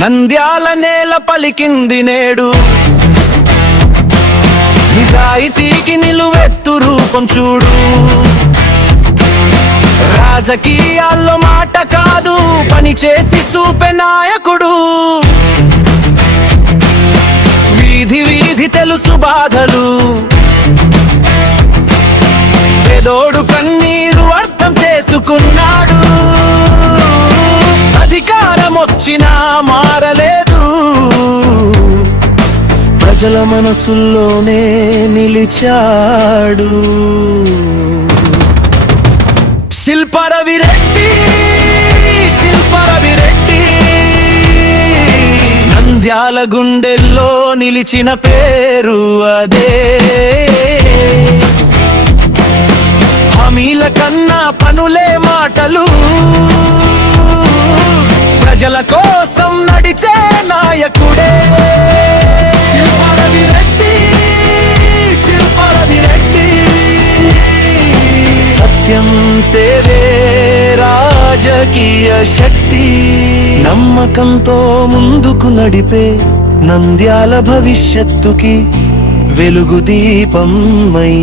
నంద్యాల నేల పలికింది నేడు, నిజాయితీకి నిలువెత్తు రూపం చూడు. రాజకీయాల్లో మాట కాదు, పని చేసి చూపే నాయకుడు. వీధి వీధి తెలుసు బాధలు, పేదోడు కన్నీరు అర్థం చేసుకున్నాడు. అధికారం వచ్చినా మారలేదు, ప్రజల మనసుల్లోనే నిలిచాడు. శిల్పరవిరెడ్డి, శిల్పరవిరెడ్డి, నంద్యాల గుండెల్లో నిలిచిన పేరు అదే. హామీల కన్నా పనులే మాటలు, ప్రజల కోసం నడిచే నాయకుడే. శిల్పరవిరెడ్డి, శిల్పరవిరెడ్డి, సత్యం సేవే రాజకీయ శక్తి. నమ్మకంతో ముందుకు నడిపే నంద్యాల భవిష్యత్తుకి వెలుగు దీపమై.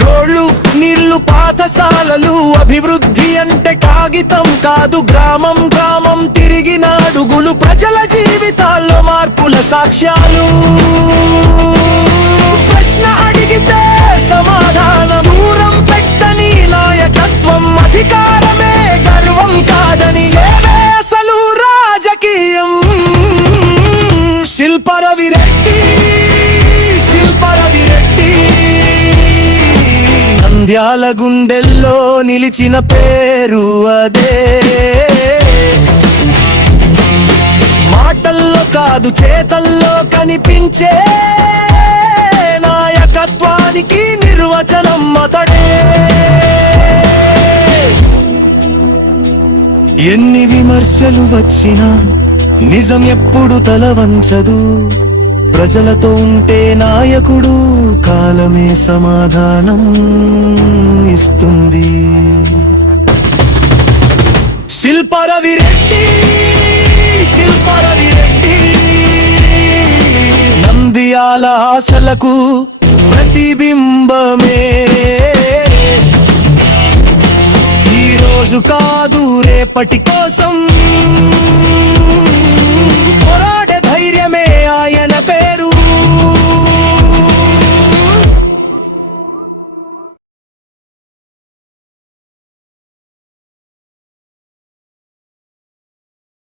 రోళ్ళు నీళ్లు పాఠశాలలు, అభివృద్ధి అంటే కాగితం కాదు, గ్రామం గ్రామం తిరిగిన అడుగులు, ప్రజల జీవితాల్లో మార్పుల సాక్ష్యాలు. ప్రశ్న అడిగితే సమాధానం, దూరం పెట్టని నాయకత్వం, అధికారమే గర్వం కాదని, సేవే అసలు రాజకీయం. శిల్పరవిరెడ్డి, శిల్పరవిరెడ్డి, నంద్యాల గుండెల్లో నిలిచిన పేరు అదే. మాటల్లో కాదు చేతల్లో కనిపించే నాయకత్వానికి నిర్వచనం అతడే. ఎన్ని విమర్శలు వచ్చినా నిజం ఎప్పుడు తల వంచదు, ప్రజలతో ఉంటే నాయకుడు కాలమే సమాధానం ఇస్తుంది. శిల్పరవిరెడ్డి, శిల్పరవిరెడ్డి, నంద్యాల ఆశలకు ప్రతిబింబమే. ఈ రోజు కాదు రేపటి కోసం పోరాడే ధైర్యమే ఆయన